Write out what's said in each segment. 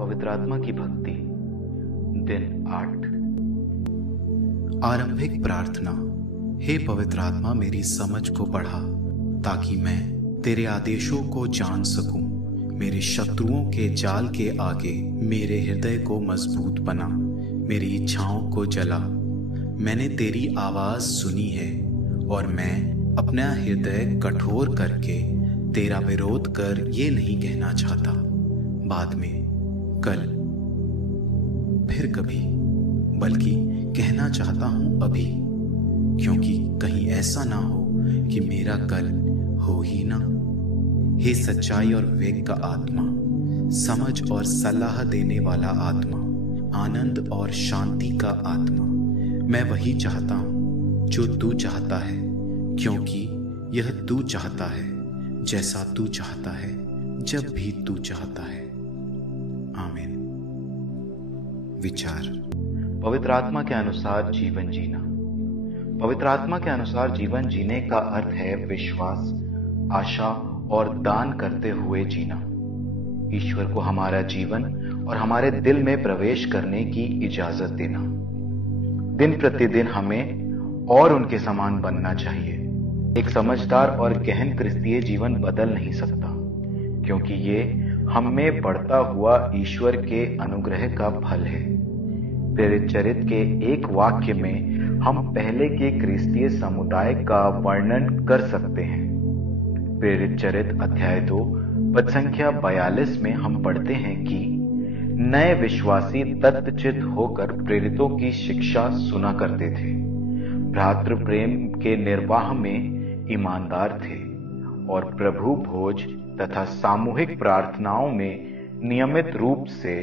पवित्र आत्मा की भक्ति दिन 8। आरंभिक प्रार्थना। हे पवित्र आत्मा, मेरी समझ को बढ़ा ताकि मैं तेरे आदेशों को जान सकूं। मेरे शत्रुओं के जाल के आगे मेरे हृदय को मजबूत बना, मेरी इच्छाओं को जला। मैंने तेरी आवाज सुनी है और मैं अपना हृदय कठोर करके तेरा विरोध कर ये नहीं कहना चाहता बाद में, कल, फिर कभी, बल्कि कहना चाहता हूं अभी, क्योंकि कहीं ऐसा ना हो कि मेरा कल हो ही ना। हे सच्चाई और विवेक का आत्मा, समझ और सलाह देने वाला आत्मा, आनंद और शांति का आत्मा, मैं वही चाहता हूं जो तू चाहता है, क्योंकि यह तू चाहता है, जैसा तू चाहता है, जब भी तू चाहता है। आमीन। विचार। पवित्र आत्मा के अनुसार जीवन जीना। पवित्र आत्मा के अनुसार जीवन जीने का अर्थ है विश्वास, आशा और दान करते हुए जीना। ईश्वर को हमारा जीवन और हमारे दिल में प्रवेश करने की इजाजत देना। दिन प्रतिदिन हमें और उनके समान बनना चाहिए। एक समझदार और गहन क्रिस्तीय जीवन बदल नहीं सकता, क्योंकि ये हम में बढ़ता हुआ ईश्वर के अनुग्रह का फल है। प्रेरित चरित्र के एक वाक्य में हम पहले के क्रिस्तीय समुदाय का वर्णन कर सकते हैं। प्रेरित चरित्र अध्याय 2 पद संख्या 42 में हम पढ़ते हैं कि नए विश्वासी तत्चित होकर प्रेरितों की शिक्षा सुना करते थे, भ्रातृ प्रेम के निर्वाह में ईमानदार थे और प्रभु भोज तथा सामूहिक प्रार्थनाओं में नियमित रूप से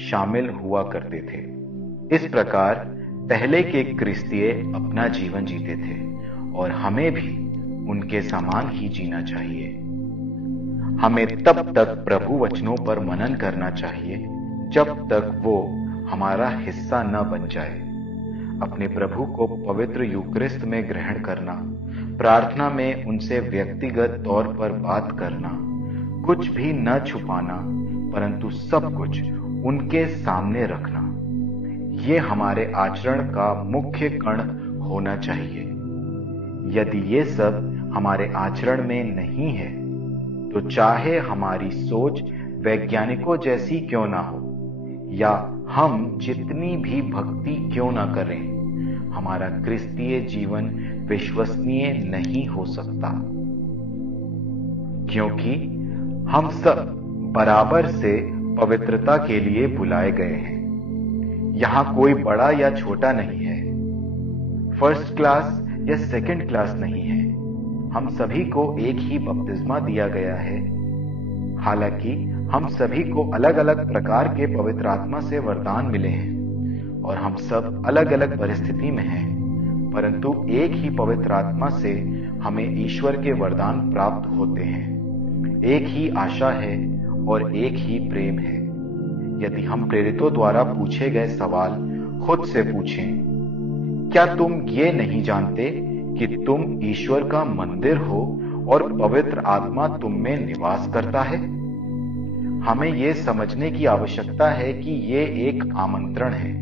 शामिल हुआ करते थे। इस प्रकार पहले के क्रिस्तीय अपना जीवन जीते थे और हमें भी उनके समान ही जीना चाहिए। हमें तब तक प्रभु वचनों पर मनन करना चाहिए जब तक वो हमारा हिस्सा न बन जाए। अपने प्रभु को पवित्र यूक्रिस्ट में ग्रहण करना, प्रार्थना में उनसे व्यक्तिगत तौर पर बात करना, कुछ भी न छुपाना परंतु सब कुछ उनके सामने रखना, ये हमारे आचरण का मुख्य कण होना चाहिए। यदि ये सब हमारे आचरण में नहीं है तो चाहे हमारी सोच वैज्ञानिकों जैसी क्यों ना हो या हम जितनी भी भक्ति क्यों ना करें, हमारा क्रिस्तीय जीवन विश्वसनीय नहीं हो सकता, क्योंकि हम सब बराबर से पवित्रता के लिए बुलाए गए हैं। यहां कोई बड़ा या छोटा नहीं है, फर्स्ट क्लास या सेकंड क्लास नहीं है। हम सभी को एक ही बपतिस्मा दिया गया है। हालांकि हम सभी को अलग अलग प्रकार के पवित्र आत्मा से वरदान मिले हैं और हम सब अलग अलग परिस्थिति में हैं, परंतु एक ही पवित्र आत्मा से हमें ईश्वर के वरदान प्राप्त होते हैं। एक ही आशा है और एक ही प्रेम है। यदि हम प्रेरितों द्वारा पूछे गए सवाल खुद से पूछें, क्या तुम ये नहीं जानते कि तुम ईश्वर का मंदिर हो और पवित्र आत्मा तुम में निवास करता है? हमें यह समझने की आवश्यकता है कि ये एक आमंत्रण है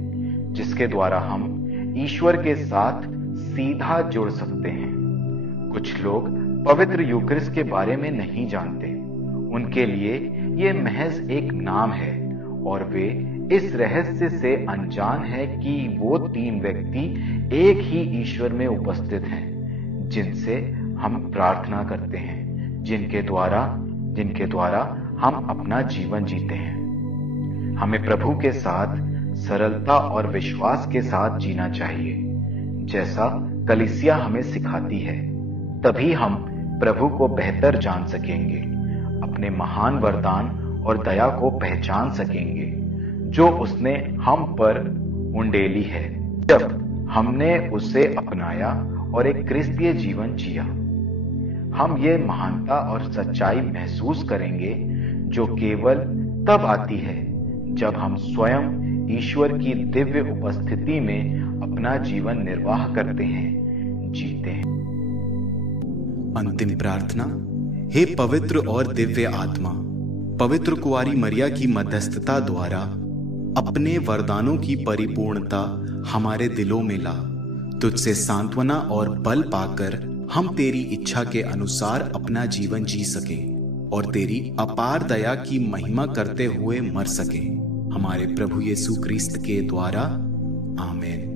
जिसके द्वारा हम ईश्वर के साथ सीधा जुड़ सकते हैं। कुछ लोग पवित्र यूक्रिस्ट के बारे में नहीं जानते। उनके लिए यह महज एक नाम है और वे इस रहस्य से अनजान है कि वो 3 व्यक्ति एक ही ईश्वर में उपस्थित हैं, जिनसे हम प्रार्थना करते हैं, जिनके द्वारा हम अपना जीवन जीते हैं। हमें प्रभु के साथ सरलता और विश्वास के साथ जीना चाहिए, जैसा कलीसिया हमें सिखाती है। तभी हम प्रभु को बेहतर जान सकेंगे, अपने महान वरदान और दया को पहचान सकेंगे जो उसने हम पर उंडेली है जब हमने उसे अपनाया और एक क्रिस्तीय जीवन जिया। हम ये महानता और सच्चाई महसूस करेंगे जो केवल तब आती है जब हम स्वयं ईश्वर की दिव्य उपस्थिति में अपना जीवन निर्वाह करते हैं, जीते हैं। अंतिम प्रार्थना। हे पवित्र और दिव्य आत्मा, पवित्र कुंवारी मरिया की मध्यस्थता द्वारा अपने वरदानों की परिपूर्णता हमारे दिलों में ला। तुझसे सांत्वना और बल पाकर हम तेरी इच्छा के अनुसार अपना जीवन जी सकें और तेरी अपार दया की महिमा करते हुए मर सकें। हमारे प्रभु यीशु क्रिस्त के द्वारा, आमीन।